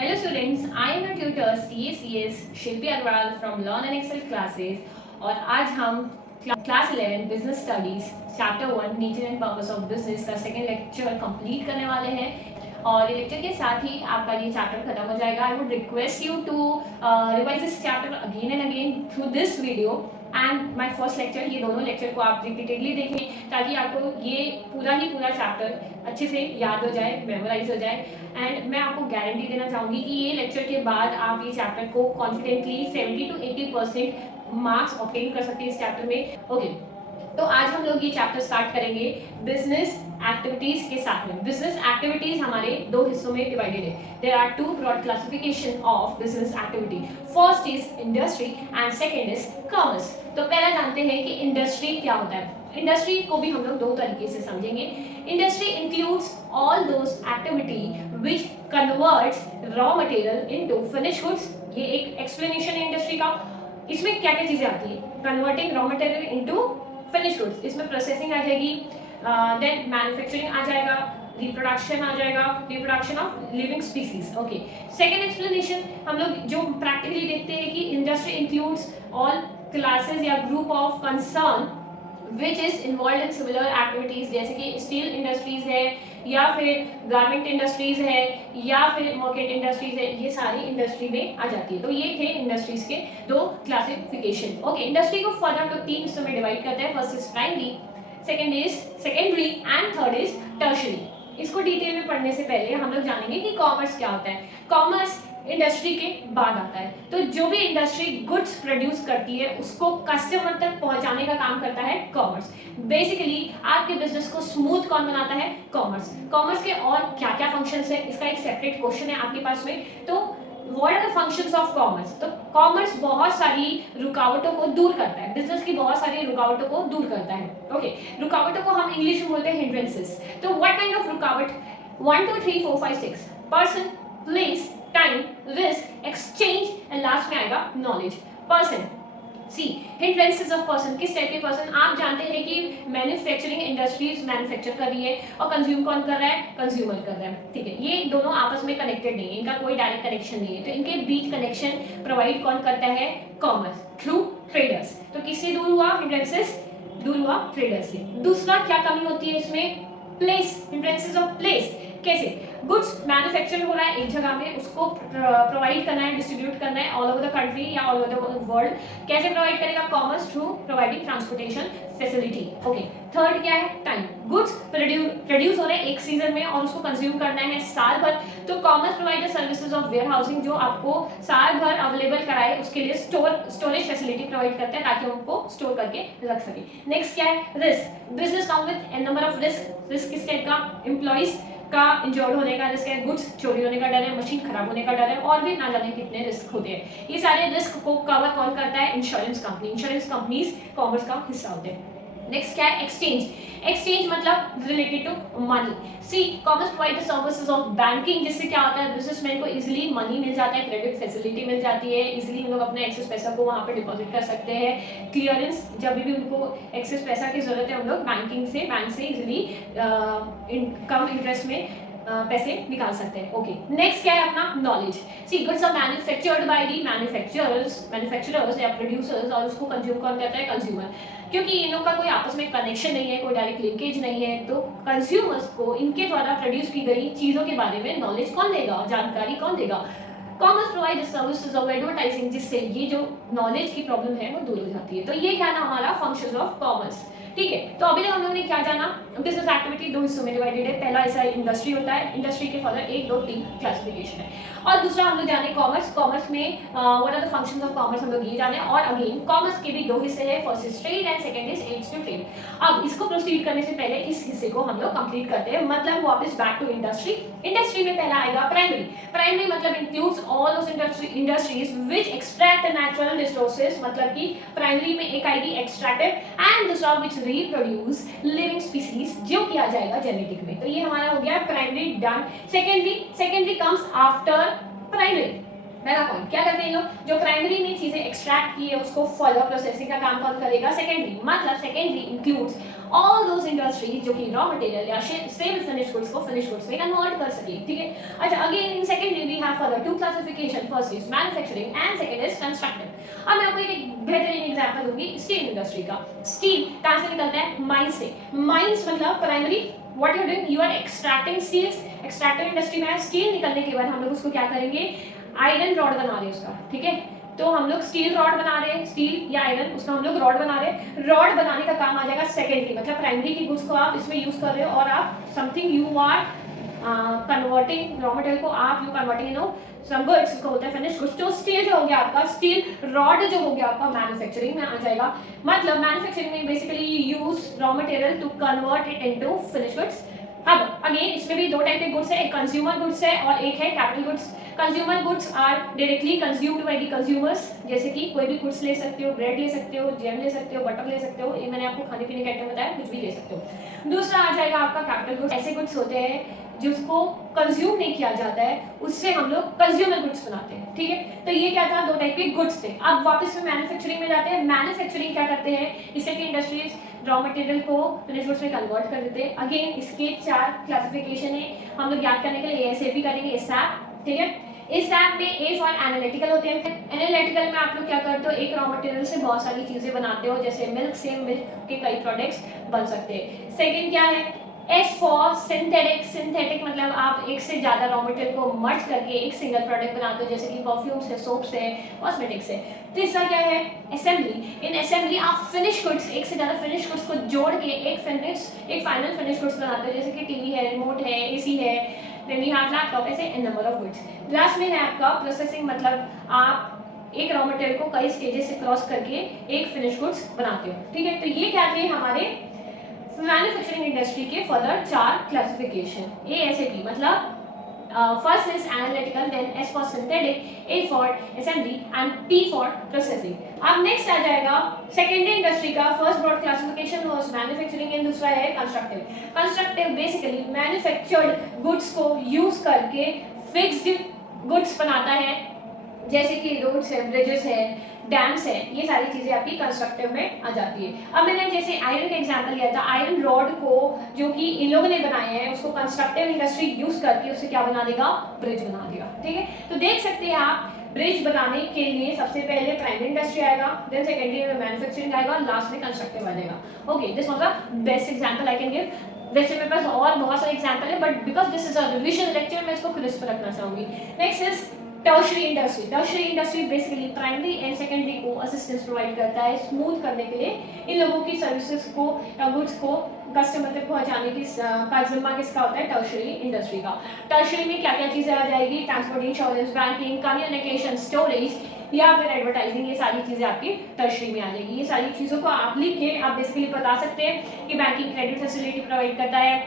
Hello students, I am your tutor CACS Shilpi Agarwal from Learn and Excel classes और आज हम class 11 business studies chapter 1 nature and purpose of business का second lecture complete करने वाले हैं और ये लेक्चर के साथ ही आपका ये चैप्टर खत्म हो जाएगा। I would request you to revise this chapter again and again through this video and my first lecture. ये दोनों लेक्चर को आप रिपीटेडली देखें ताकि आपको ये पूरा चैप्टर अच्छे से याद हो जाए, मेमोराइज हो जाए। एंड मैं आपको गारंटी देना चाहूँगी कि ये लेक्चर के बाद आप ये चैप्टर को कॉन्फिडेंटली 70 to 80% मार्क्स ऑब्टेन कर सकते हैं इस चैप्टर में। ओके, तो आज हम लोग ये चैप्टर स्टार्ट करेंगे बिजनेस एक्टिविटीज के साथ में। बिजनेस एक्टिविटीज हमारे दो हिस्सों में डिवाइडेड है। There are two broad classification of business activity. First is industry and second is commerce. तो पहला जानते हैं कि इंडस्ट्री क्या होता है। इंडस्ट्री को भी हम लोग दो तरीके से समझेंगे। Industry includes all those activity which converts raw material into finish goods. ये एक एक्सप्लेनेशन है इंडस्ट्री का। इसमें क्या क्या चीजें आती है? Converting raw material into finish goods, इसमें प्रोसेसिंग आ जाएगी, देन मैन्युफैक्चरिंग आ जाएगा, रिप्रोडक्शन आ जाएगा, reproduction of living species. Okay, second explanation हम लोग जो प्रैक्टिकली देखते हैं कि इंडस्ट्री इंक्लूड्स ऑल क्लासेस या group of concern which is involve in similar activities, जैसे कि स्टील इंडस्ट्रीज है या फिर गारमेंट इंडस्ट्रीज है या फिर मार्केट इंडस्ट्रीज है। ये सारी इंडस्ट्री में आ जाती है। तो ये थे इंडस्ट्रीज के दो क्लासिफिकेशन। ओके, इंडस्ट्री को फर्दर हम लोग तीन हिस्सों में डिवाइड करते हैं। First is primary, second is secondary and third is tertiary. इसको डिटेल में पढ़ने से पहले हम लोग जानेंगे कि कॉमर्स क्या होता है। कॉमर्स इंडस्ट्री के बाद आता है। तो जो भी इंडस्ट्री गुड्स प्रोड्यूस करती है उसको कस्टमर तक पहुंचाने का काम करता है कॉमर्स। बेसिकली आपके बिजनेस को स्मूथ कौन बनाता है? कॉमर्स। कॉमर्स के और क्या क्या फंक्शंस है, इसका एक सेपरेट क्वेश्चन है आपके पास में। तो what are the functions of commerce? तो कॉमर्स बहुत सारी रुकावटों को दूर करता है, बिजनेस की बहुत सारी रुकावटों को दूर करता है। ओके, रुकावटों को हम इंग्लिश में बोलते हैं हिंड्रेंसेस। तो व्हाट काइंड ऑफ रुकावट? 1 2 3 4 5 6 person, place, time, risk, exchange and last में आएगा knowledge. Person, see hindrances of person, किस टाइप के पर्सन? आप जानते हैं कि मैन्युफैक्चरिंग इंडस्ट्रीज मैन्युफैक्चर कर रही है और कंज्यूम कौन कर रहा है? कंज्यूमर कर रहा है। ठीक है, ये दोनों आपस में कनेक्टेड नहीं है, इनका कोई डायरेक्ट कनेक्शन नहीं है। तो इनके बीच कनेक्शन प्रोवाइड कौन करता है? Commerce through traders. तो किससे दूर हुआ हिंड्रेंसेस? दूर हुआ ट्रेडर्स से। दूसरा क्या कमी होती है इसमें? Place, hindrances of place. कैसे? गुड्स मैन्युफैक्चर हो रहा है एक जगह में, उसको प्रोवाइड करना है, डिस्ट्रीब्यूट करना है ऑल ओवर द कंट्री या ऑल ओवर द वर्ल्ड। कैसे प्रोवाइड करेगा? Commerce through providing transportation facility. Okay, third क्या है? टाइम। गुड्स प्रोड्यूस हो रहे हैं एक सीजन में और उसको कंज्यूम करना है साल भर। तो commerce provide the services of warehousing, जो आपको साल भर अवेलेबल कराए, उसके लिए स्टोरेज फैसिलिटी प्रोवाइड करते हैं ताकि उनको स्टोर करके रख सके। नेक्स्ट क्या है? Risk. Business come with an number of risk. Risk किस टाइप का? एम्प्लॉइज का इंजर्ड होने का रिस्क है, गुड्स चोरी होने का डर है, मशीन खराब होने का डर है, और भी ना जाने कितने रिस्क होते हैं। ये सारे रिस्क को कवर कौन करता है? Insurance company. Insurance companies commerce का हिस्सा होते हैं। नेक्स्ट क्या है? एक्सचेंज। एक्सचेंज मतलब related to money. See commerce provide the services of banking, जिससे क्या होता है? बिजनेसमैन को इजीली मनी मिल जाता है, क्रेडिट फैसिलिटी मिल जाती है, इजीली हम लोग अपने एक्सेस पैसा को वहाँ पे डिपॉजिट कर सकते हैं। क्लियरेंस, जब भी उनको एक्सेस पैसा की जरूरत है हम लोग बैंक से इजीली कम इंटरेस्ट में पैसे निकाल सकते हैं। ओके, नेक्स्ट क्या है अपना? Knowledge. See goods are manufactured by the manufacturers या प्रोड्यूसर्स, और उसको कंज्यूम कौन करता है? कंज्यूमर। क्योंकि इन लोगों का कोई आपस में कनेक्शन नहीं है, कोई डायरेक्ट लिंकेज नहीं है, तो कंज्यूमर्स को इनके द्वारा प्रोड्यूस की गई चीजों के बारे में नॉलेज कौन देगा, जानकारी कौन देगा? Commerce provide services of advertising, जिससे ये जो नॉलेज की प्रॉब्लम है वो दूर हो जाती है। तो ये क्या ना हमारा फंक्शन ऑफ कॉमर्स। ठीक है, तो अभी तक हम लोगों ने क्या जाना? बिजनेस एक्टिविटी दो हिस्सों में डिवाइडेड है। पहला ऐसा इंडस्ट्री होता है, इंडस्ट्री के फर्दर 1 2 3 क्लासिफिकेशन है। और दूसरा हम लोग जाने कॉमर्स। कॉमर्स में what are the functions of commerce हम लोग ये जाने। और अगेन कॉमर्स के भी दो हिस्से हैं, first is trade and second is aids to trade. अब इसको प्रोसीड करने से पहले इस हिस्से को हम लोग कंप्लीट करते हैं, मतलब वापस बैक टू इंडस्ट्री। इंडस्ट्री में पहला आएगा प्राइमरी। प्राइमरी मतलब includes all those industries which extract natural resources, मतलब कि प्राइमरी में एक आएगी एक्सट्रैक्टिव एंड दूसरा व्हिच रीप्रोड्यूस लिविंग स्पीसीज, जो किया जाएगा जेनेटिक में। तो ये हमारा हो गया primary done. Secondary comes after primary. पहला पॉइंट क्या करते हैं लोग, जो प्राइमरी में चीजें एक्सट्रैक्ट की है उसको फर्दर प्रोसेसिंग का काम कौन करेगा, सेकेंडरी। मतलब secondary includes all those industries जो कि रॉ मटेरियल या सेम फिनिश गुड्स को फिनिश गुड्स में कन्वर्ट कर सके, ठीक है। अच्छा, again in secondary we have further two classification, first is manufacturing and second is constructive. अब मैं आपको एक बेहतरीन एग्जांपल दूंगी स्टील इंडस्ट्री का। स्टील कहां से निकलता है, माइंस से। माइंस मतलब primary what you doing, you are extracting steels. Extractive industry में स्टील निकलने के बाद हम लोग उसको क्या करेंगे, आयरन रॉड बना रहे हैं उसका, ठीक है। तो हम लोग स्टील रॉड बना रहे हैं, स्टील या आयरन उसका हम लोग रॉड बना रहे हैं। रॉड बनाने का काम आ जाएगा सेकेंडरी, मतलब प्राइमरी की गुड्स को आप इसमें यूज कर रहे हो और आप something you are converting raw material को आप you converting in some goods को होता है फिनिश गुड्स। तो स्टील जो हो गया आपका, स्टील रॉड जो हो गया आपका मैन्युफैक्चरिंग में आ जाएगा। मतलब मैन्युफैक्चरिंग में basically use raw material to convert it into finish goods. अब अगेन इसमें भी दो टाइप के गुड्स है, एक कंज्यूमर गुड्स है और एक है capital goods. Consumer goods are directly consumed by the consumers, जैसे कि कोई भी गुड्स ले सकते हो, ब्रेड ले सकते हो, जैम ले सकते हो, बटर ले सकते हो, ये मैंने आपको खाने पीने का आइटम बताया, कुछ भी ले सकते हो। दूसरा आ जाएगा आपका कैपिटल गुड्स। ऐसे गुड्स होते हैं जिसको कंज्यूम नहीं किया जाता है, उससे हम लोग कंज्यूमर गुड्स बनाते हैं, ठीक है। तो ये क्या था, दो टाइप के गुड्स थे। अब वापस में मैन्युफैक्चरिंग में जाते हैं। मैन्युफैक्चरिंग क्या करते हैं, इससे कि इंडस्ट्रीज रॉ मटेरियल को फिनिश गुड्स में कन्वर्ट कर देते हैं। अगेन इसके 4 क्लासिफिकेशन है, हम लोग याद करने के लिए एएसएपी करेंगे, एसएप, ठीक है। इस ऐप में ए फॉर एनालिटिकल होते हैं। एनालिटिकल में आप लोग क्या करते हो, एक रॉ मटेरियल से बहुत सारी चीजें बनाते हो, जैसे मिल्क से मिल्क के कई प्रोडक्ट्स बन सकते हैं। सेकंड क्या है, एस फॉर सिंथेटिक। सिंथेटिक मतलब आप एक से ज्यादा रॉ मटेरियल को मर्ज करके एक सिंगल प्रोडक्ट बनाते हो, जैसे कि परफ्यूम्स है, सोप्स है, कॉस्मेटिक्स है। तीसरा क्या है, असेंबली। इन असेंबली आप फिनिश गुड्स, एक से ज्यादा फिनिश गुड्स को जोड़ के एक फाइनल फिनिश गुड्स बनाते हो, जैसे कि टीवी है, रिमोट है, एसी है, देन यू हैव लैपटॉप, ऐसे इन नंबर ऑफ गुड्स। लास्ट में है आपका प्रोसेसिंग, मतलब आप एक रॉ मटेरियल को कई स्टेजेस से क्रॉस करके एक फिनिश गुड्स बनाते हो, ठीक है। तो ये क्या थे हमारे मैन्युफैक्चरिंग इंडस्ट्री के फर्दर 4 क्लासिफिकेशन। एएसएपी मतलब first is analytical, then S for synthetic, A for assembly and P for processing. अब नेक्स्ट आ जाएगा सेकेंडरी इंडस्ट्री का। First broad classification was manufacturing and दूसरा है constructive. Constructive basically manufactured goods को use करके fixed goods बनाता है, जैसे कि रोड्स है, ब्रिजेस है, डैम्स है, ये सारी चीजें आपकी कंस्ट्रक्टिव में आ जाती है। अब मैंने जैसे आयरन का एग्जांपल लिया था, आयरन रॉड को जो कि इन लोगों ने बनाए हैं उसको कंस्ट्रक्टिव इंडस्ट्री यूज करके उससे क्या बना देगा, ब्रिज बना देगा, ठीक है। तो देख सकते हैं आप, ब्रिज बनाने के लिए सबसे पहले प्राइमरी इंडस्ट्री आएगा, देन सेकेंडरी में मैन्युफैक्चरिंग आएगा, लास्ट में कंस्ट्रक्टिव आएगा। Okay, this was the best example I can give. वैसे मेरे पास और बहुत सारे एग्जांपल है, but because this is a revision lecture मैं इसको क्रिस्प रखना चाहूंगी। Next is tertiary industry. Tertiary industry basically primary and secondary को असिस्टेंस प्रोवाइड करता है स्मूथ करने के लिए इन लोगों की सर्विसेज को या गुड्स को कस्टमर तक पहुंचाने की का जिम्मा किसका होता है, टर्शरी इंडस्ट्री का। टर्शरी में क्या क्या चीजें आ जाएगी, transport, insurance, banking, communication, storage या फिर एडवर्टाइजिंग, ये सारी चीजें आपकी टर्शरी में आ जाएगी। ये सारी चीजों को आप लिख के आप बेसिकली बता सकते हैं कि बैंकिंग क्रेडिट फैसिलिटी प्रोवाइड करता है,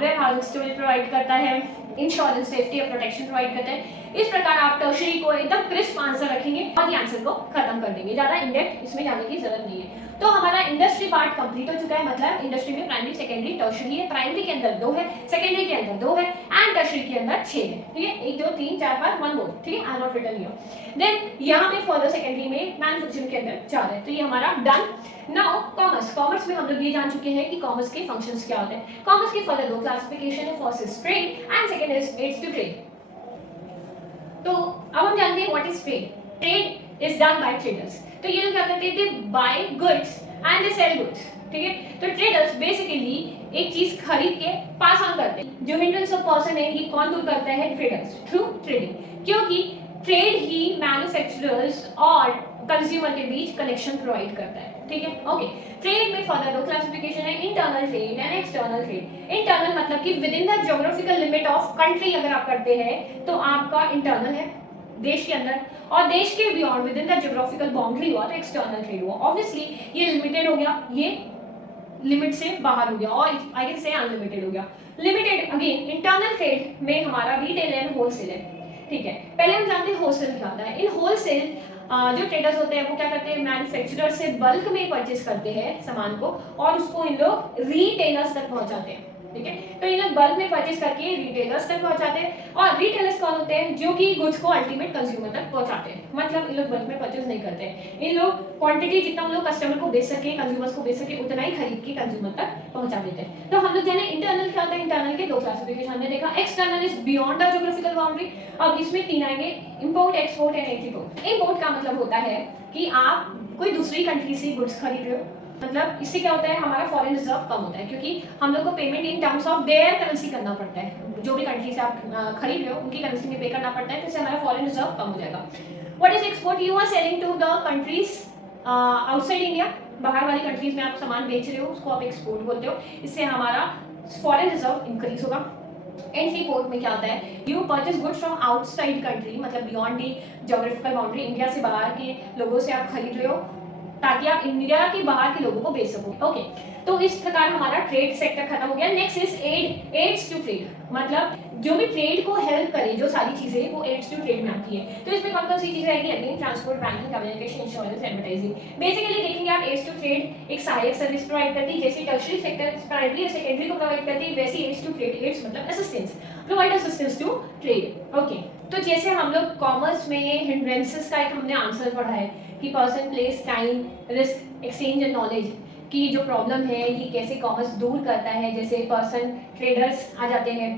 वेयर हाउसिंग स्टोरेज प्रोवाइड करता है, इंश्योरेंस, सेफ्टी और प्रोटेक्शन प्रोवाइड करता है। इस प्रकार आप टर्शरी को एकदम क्रिस्प आंसर रखेंगे और ये आंसर को खत्म कर देंगे, ज्यादा इनडेप्थ इसमें जाने की जरूरत नहीं है। तो हमारा इंडस्ट्री पार्ट कंप्लीट हो चुका है। मतलब इंडस्ट्री में प्राइमरी, सेकेंडरी, टर्शरी है। प्राइमरी के अंदर 2 है, सेकेंडरी के अंदर 2 है एंड टर्शरी के अंदर 6 है, ठीक है। 1 2 3 4 5 1 2, ठीक है। आई नॉट रिटन हियर। देन यहाँ पे फर्दर सेकेंडरी में मैन्युफैक्चरिंग के अंदर 4 है, तो ये हमारा डन। Now commerce. कॉमर्स में हम लोग ये जान चुके हैं कि कॉमर्स के फंक्शंस क्या होते हैं। कॉमर्स के फर्दर 2 क्लासिफिकेशन है, first is trade and second is aids to trade. तो अब हम जानते हैं what is trade. Trade is done by traders. तो ये लोग क्या करते हैं, they buy goods and they sell goods, ठीक है। तो ट्रेडर्स बेसिकली एक चीज खरीद के पास ऑन करते हैं। जो हिंड्रेंस ऑफ पर्सन है ये कौन दूर करता है, ट्रेडर्स, थ्रू ट्रेडिंग, क्योंकि ट्रेड ही मैन्युफैक्चरर्स और कंज्यूमर के बीच कनेक्शन प्रोवाइड करता है, ठीक है। ओके, ट्रेड में फर्दर 2 क्लासिफिकेशन है, internal trade and external trade. Internal मतलब कि with in the geographical limit of country अगर आप करते हैं तो आपका इंटरनल है देश के अंदर, और देश के beyond with in the geographical boundary हुआ तो एक्सटर्नल ट्रेड हुआ। ऑब्वियसली ये लिमिटेड हो गया, ये लिमिट से बाहर हो गया, और आई कैन से अनलिमिटेड हो गया। लिमिटेड अगेन इंटरनल ट्रेड में हमारा रिटेल एंड होलसेल है, ठीक है। पहले हम जानते हैं होलसेल क्या होता है। इन होलसेल जो ट्रेडर्स होते हैं वो क्या करते हैं, मैन्युफैक्चरर से बल्क में परचेस करते हैं सामान को और उसको इन लोग रिटेलर्स तक पहुंचाते हैं। ठीक है। तो ये लोग बल्क में परचेज करके रिटेलर्स तक पहुंचाते हैं, और रिटेलर्स कौन होते हैं, जो कि गुड्स को अल्टीमेट कंज्यूमर तक पहुंचाते हैं। मतलब इन लोग बल्क में परचेज नहीं करते हैं, इन लोग क्वांटिटी जितना हम लोग कस्टमर को बेच सके, कंज्यूमर्स को बेच सके, उतना ही खरीद के कंज्यूमर तक पहुंचा देते हैं। तो हम लोग जाने इंटरनल क्या होता है। इंटरनल के दो क्लासिफिकेशन हमने देखा। External is beyond the geographical boundary. अब इसमें तीन आएंगे, import, export and export. Import का मतलब होता है कि आप कोई दूसरी कंट्री से गुड्स खरीद रहे हो, मतलब इससे क्या होता है, हमारा फॉरेन रिजर्व कम होता है, क्योंकि हम लोग को payment in terms of their currency करना पड़ता है। जो भी कंट्री से आप खरीद रहे हो उनकी करेंसी में पे करना पड़ता है, तो इससे हमारा फॉरेन रिजर्व कम हो जाएगा। What is export, you are selling to the countries outside India, बाहर वाली कंट्रीज में आप सामान बेच रहे हो, उसको आप एक्सपोर्ट बोलते हो, इससे हमारा फॉरेन रिजर्व इंक्रीज होगा। एंट्री पोर्ट में क्या होता है, you purchase goods from outside country, मतलब beyond the geographical boundary, India से बाहर के लोगों से आप खरीद रहे हो ताकि आप इंडिया के बाहर के लोगों को बेच सको। ओके, तो इस प्रकार हमारा ट्रेड सेक्टर खत्म हो गया। Next is aid, aids to trade, मतलब जो भी ट्रेड को हेल्प करे, जो सारी चीजें वो एड्स टू ट्रेड में आती है। तो इसमें कौन कौन सी चीजें आएगी, again transport, banking, communication, insurance, advertising. Basically देखेंगे आप, एड्स टू ट्रेड एक सहायक सर्विस प्रोवाइड करती है, जैसे टर्शियरी सेक्टर प्राइमरी और सेकेंडरी को प्रोवाइड करती है, वैसे एड्स टू ट्रेड, एड्स मतलब assistance, provide assistance to trade. Okay, तो जैसे हम लोग कॉमर्स में हिंड्रेंसेस का एक हमने आंसर पढ़ा है कि person, place, time, risk, exchange and knowledge की जो प्रॉब्लम है ये कैसे कॉमर्स दूर करता है। जैसे पर्सन, ट्रेडर्स आ जाते हैं,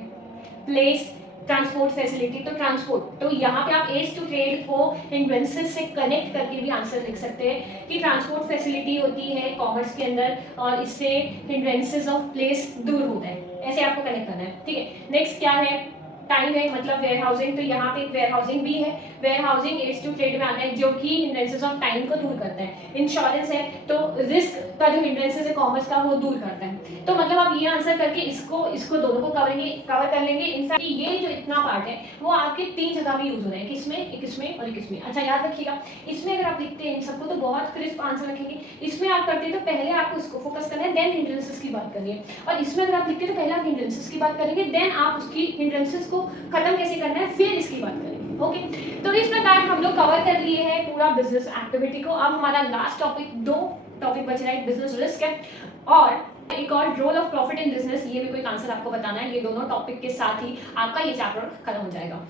प्लेस, ट्रांसपोर्ट फैसिलिटी, तो ट्रांसपोर्ट, तो यहाँ पे आप एज टू ट्रेड को हिंड्रेंसेस से कनेक्ट करके भी आंसर लिख सकते हैं कि ट्रांसपोर्ट फैसिलिटी होती है कॉमर्स के अंदर, और इससे हिंड्रेंसेस ऑफ प्लेस दूर होता है, ऐसे आपको कनेक्ट करना है। ठीक है, नेक्स्ट क्या है, टाइम है, मतलब वेयर हाउसिंग, तो यहाँ पे एक वेयर हाउसिंग भी है, warehousing aids to trade में आता है, जो कि हिंड्रेंसेस ऑफ टाइम को दूर करता है। इंश्योरेंस है, तो रिस्क का जो हिंड्रेंसेस है कॉमर्स का वो दूर करता है। तो मतलब आप ये आंसर करके इसको दोनों को कवर कर लेंगे। इनफैक्ट ये जो इतना पार्ट है वो आपके तीन जगह भी यूज हो रहा है, किसमें, एक इसमें और एक इसमें। अच्छा याद रखिएगा, इसमें अगर आप लिखते हैं इन सबको तो बहुत क्रिस्प आंसर रखेंगे, इसमें आप करते हैं तो पहले आपको इसको फोकस करना है, देन हिंड्रेंसेस की बात करनी है, और इसमें अगर आप लिखते हैं तो पहले आप हिंड्रेंसेस की बात करेंगे, देन आप उसकी हिंड्रेंसेस को खत्म कैसे करना है फिर इसकी बात करेंगे। ओके, तो इस प्रकार हम लोग कवर कर लिए हैं पूरा बिजनेस एक्टिविटी को। अब हमारा लास्ट टॉपिक, दो टॉपिक बच रहा है, बिजनेस रिस्क है और एक और role of profit in business, ये भी कोई आंसर आपको बताना है। ये दोनों टॉपिक के साथ ही आपका ये चैप्टर खत्म हो जाएगा।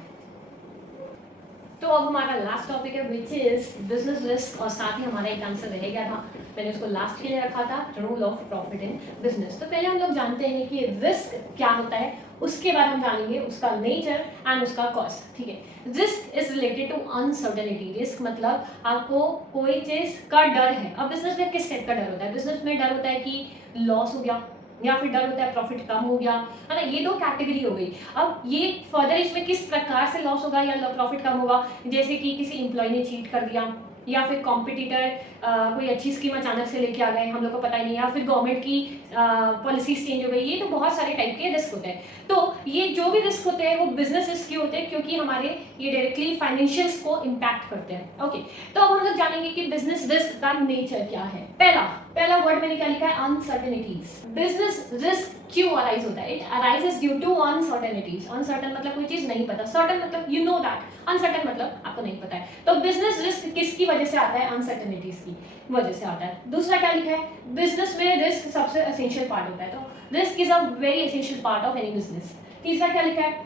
तो अब हमारा लास्ट टॉपिक है विच इज बिजनेस रिस्क, और साथ ही हमारा एक आंसर रह गया था, मैंने उसको लास्ट के लिए रखा था, rule of profit in business. तो पहले हम लोग जानते हैं कि रिस्क क्या होता है, उसके बाद हम जानेंगे उसका नेचर एंड उसका कॉस्ट। ठीक है, risk is related to uncertainty. Risk मतलब आपको कोई चीज का डर है। अब बिजनेस में किस टाइप का डर होता है, बिजनेस में डर होता है कि लॉस हो गया, या फिर डर होता है प्रॉफिट कम हो गया, है ना, ये दो कैटेगरी हो गई। अब ये फर्दर इसमें किस प्रकार से लॉस होगा या प्रॉफिट कम होगा, जैसे कि किसी एम्प्लॉय ने चीट कर दिया, या फिर कॉम्पिटिटर कोई अच्छी स्कीम अचानक से लेके आ गए, हम लोग को पता ही नहीं, या फिर गवर्नमेंट की पॉलिसीज चेंज हो गई। ये तो बहुत सारे टाइप के रिस्क होते हैं। तो ये जो भी रिस्क होते हैं वो बिजनेस रिस्क क्यों होते हैं, क्योंकि हमारे ये डायरेक्टली फाइनेंशियल्स को इम्पैक्ट करते हैं। ओके, तो अब हम लोग जानेंगे कि बिजनेस रिस्क का नेचर क्या है। पहला वर्ड मैंने क्या लिखा है, अनसर्टेनिटीज। बिजनेस रिस्क क्यों अराइज होता है, it arises due to uncertainties. Uncertain मतलब कोई चीज नहीं पता, सर्टेन मतलब यू नो दैट, अनसर्टेन मतलब आपको नहीं पता है। तो बिजनेस रिस्क किसकी वजह से आता है, अनसर्टेनिटीज की वजह से आता है। दूसरा क्या लिखा है, बिजनेस में रिस्क सबसे एसेंशियल पार्ट होता है, तो risk is a very essential part of any business. तीसरा क्या लिखा है,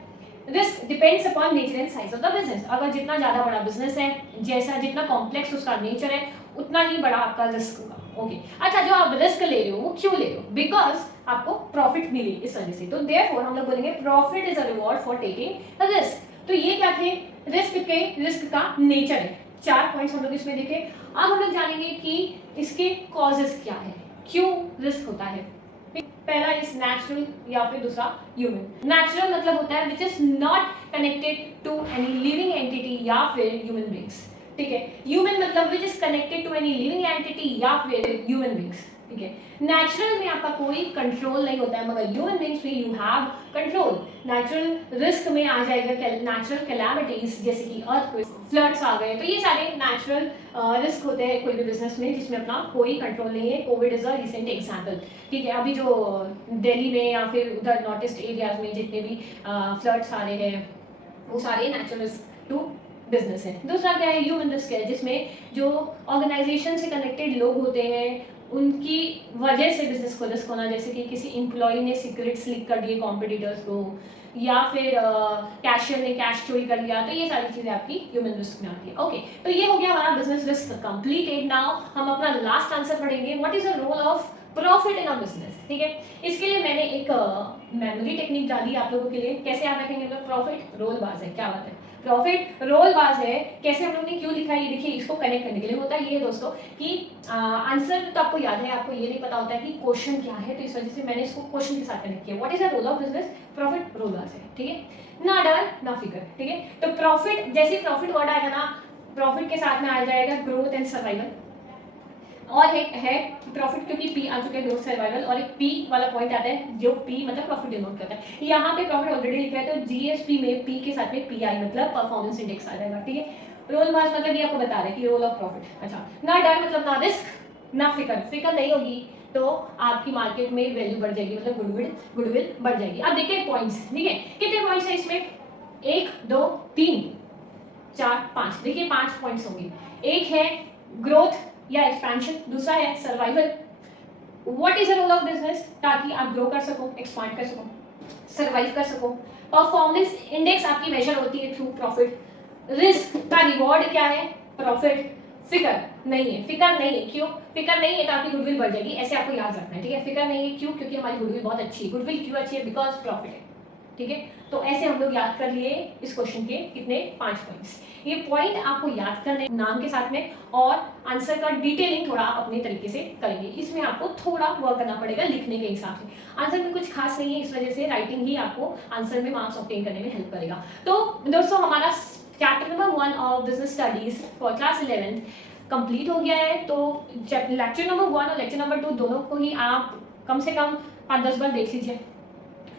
risk depends upon nature and size of the business. अगर जितना ज्यादा बड़ा बिजनेस है, जैसा जितना कॉम्प्लेक्स उसका नेचर है, उतना ही बड़ा आपका रिस्क होगा। ओके, अच्छा जो आप रिस्क ले रहे हो वो क्यों ले रहे हो, बिकॉज आपको प्रॉफिट मिले इस वजह से। तो देयरफॉर हम लोग बोलेंगे profit is a reward for taking the risk. तो ये क्या थे, रिस्क का नेचर है। 4 पॉइंट्स हम लोग इसमें देखे। अब हम लोग जानेंगे कि इसके कॉजेस क्या है, क्यों रिस्क होता है। पहला इज नेचुरल या फिर दूसरा ह्यूमन। नेचुरल मतलब होता है which is not connected to any living entity या फिर ह्यूमन बीइंग्स। ठीक है, ह्यूमन मतलब which is connected to any living entity या फिर ह्यूमन बीइंग्स। ठीक है, नेचुरल में आपका कोई कंट्रोल नहीं होता है, मगर ह्यूमन बीइंग्स में you have control. Natural risk में आ जाएगा नेचुरल कैलामिटीज, जैसे कि अर्थक्वेक, फ्लड्स आ गए, तो ये सारे नेचुरल रिस्क होते हैं कोई भी बिजनेस में जिसमें अपना कोई कंट्रोल नहीं है। Covid is a recent example. ठीक है, अभी जो दिल्ली में या फिर उधर नॉर्थ ईस्ट एरियाज में जितने भी फ्लड्स आ रहे हैं वो सारे नेचुरल रिस्क टू बिजनेस है। दूसरा क्या है, ह्यूमन रिस्क है, जिसमें जो ऑर्गेनाइजेशन से कनेक्टेड लोग होते हैं उनकी वजह से बिजनेस को रिस्क होना, जैसे कि किसी एम्प्लॉय ने सीक्रेट्स लीक कर दिए कॉम्पिटिटर्स को, या फिर कैशियर ने कैश चोरी कर लिया, तो ये सारी चीजें आपकी ह्यूमन रिस्क में आती है। ओके, तो ये हो गया हमारा बिजनेस रिस्क कंप्लीटेड। नाउ हम अपना लास्ट आंसर पढ़ेंगे, what is the role of profit in a business. ठीक है, इसके लिए मैंने एक मेमोरी टेक्निक डाली आप लोगों के लिए। कैसे आप रखेंगे, मतलब प्रॉफिट रोल बाज है, क्या बात है, प्रॉफिट रोल बाज है। कैसे हम लोग ने क्यों लिखा है, ये देखिए, इसको कनेक्ट करने के लिए होता ये है दोस्तों कि आंसर तो आपको याद है, आपको ये नहीं पता होता है कि क्वेश्चन क्या है, तो इस वजह से मैंने इसको क्वेश्चन के साथ कनेक्ट किया। What is the role of business, profit role बाज है। ठीक है, ना डर ना फिकर। ठीक है, तो प्रॉफिट, जैसे प्रॉफिट वर्ड आएगा ना, प्रॉफिट के साथ में आ जाएगा ग्रोथ एंड सर्वाइवल, और एक है प्रॉफिट, क्योंकि पी आ चुके हैं, ग्रोथ सर्वाइवल, और एक पी वाला पॉइंट आता है जो पी मतलब प्रॉफिट डिनोट करता है। यहाँ पे प्रॉफिट ऑलरेडी लिखा है, तो जीएसपी में पी के साथ में पीआई मतलब परफॉर्मेंस इंडेक्स आ जाएगा। ठीक है, रोल मार्क्स मतलब ये आपको बता रहे हैं कि रोल ऑफ प्रॉफिट। अच्छा, ना डर मतलब ना रिस्क ना फिकर, फिकर नहीं होगी तो आपकी मार्केट में वैल्यू बढ़ जाएगी, मतलब गुडविल बढ़ जाएगी। अब देखते हैं पॉइंट्स। ठीक है, कितने पॉइंट्स है इसमें, 1 2 3 4 5, देखिए 5 पॉइंट्स होंगे। एक है ग्रोथ या एक्सपेंशन, दूसरा है survival. What is the role of business, ताकि आप ग्रो कर सको, एक्सपांड कर सको, सर्वाइव कर सको। परफॉर्मेंस इंडेक्स आपकी मेजर होती है थ्रू प्रॉफिट। रिस्क का रिवॉर्ड क्या है, प्रॉफिट। फिकर नहीं है, फिकर नहीं है, क्यों फिकर नहीं है, तो आपकी गुडविल बढ़ जाएगी, ऐसे आपको याद रखना है। ठीक है, फिकर नहीं है क्यों, क्योंकि हमारी गुडविल बहुत अच्छी है। गुडविल क्यों अच्छी है, बिकॉज प्रॉफिट है। ठीक है, तो ऐसे हम लोग याद कर लिए इस क्वेश्चन के कितने 5 पॉइंट्स। ये पॉइंट आपको याद करने नाम के साथ में, और आंसर का डिटेलिंग थोड़ा आप अपने तरीके से करेंगे। इसमें आपको थोड़ा वर्क करना पड़ेगा लिखने के हिसाब से। आंसर में कुछ खास नहीं है, इस वजह से राइटिंग ही आपको आंसर में मार्क्स ऑब्टेन करने में हेल्प करेगा। तो दोस्तों, हमारा chapter number 1 of business studies for class 11 complete हो गया है। तो लेक्चर नंबर 1 और लेक्चर नंबर 2 दोनों को ही आप कम से कम 5-10 बार देख लीजिए,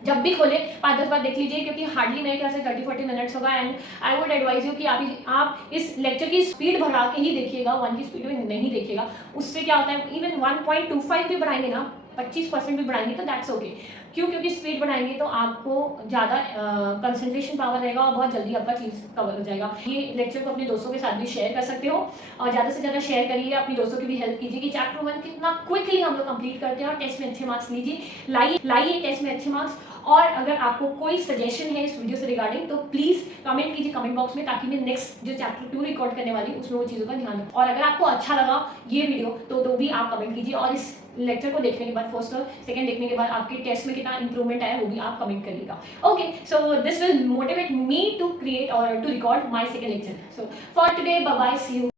जब भी खोले 5-10 बार देख लीजिए, क्योंकि हार्डली मेरे ख्याल से 30-40 मिनट्स होगा। And I would advise you कि आप इस लेक्चर की स्पीड बढ़ा के ही देखिएगा, 1 की स्पीड में नहीं देखिएगा। उससे क्या होता है, इवन 1.25 भी बढ़ाएंगे ना, 25% भी बढ़ाएंगे तो दैट्स ओके। क्यों, क्योंकि स्पीड बढ़ाएंगे तो आपको ज़्यादा कंसंट्रेशन पावर रहेगा और बहुत जल्दी आपका चीज़ कवर हो जाएगा। ये लेक्चर को अपने दोस्तों के साथ भी शेयर कर सकते हो, और ज़्यादा से ज़्यादा शेयर करिए, अपनी दोस्तों की भी हेल्प कीजिए कि चैप्टर 1 कितना क्विकली हम लोग कंप्लीट करते हैं और टेस्ट में अच्छे मार्क्स लीजिए, लाइए टेस्ट में अच्छे मार्क्स। और अगर आपको कोई सजेशन है इस वीडियो से रिगार्डिंग, तो प्लीज कमेंट कीजिए कमेंट बॉक्स में, ताकि मैं नेक्स्ट जो चैप्टर 2 रिकॉर्ड करने वाली हूँ उसमें वो चीज़ों का ध्यान रखूँ। और अगर आपको अच्छा लगा ये वीडियो तो भी आप कमेंट कीजिए, और इस लेक्चर को देखने के बाद, फर्स्ट और सेकंड देखने के बाद आपके टेस्ट में कितना इंप्रूवमेंट आया वो भी आप कमेंट करिएगा। Okay, so this will motivate me to create और to record my second lecture. So for today, bye bye, see you.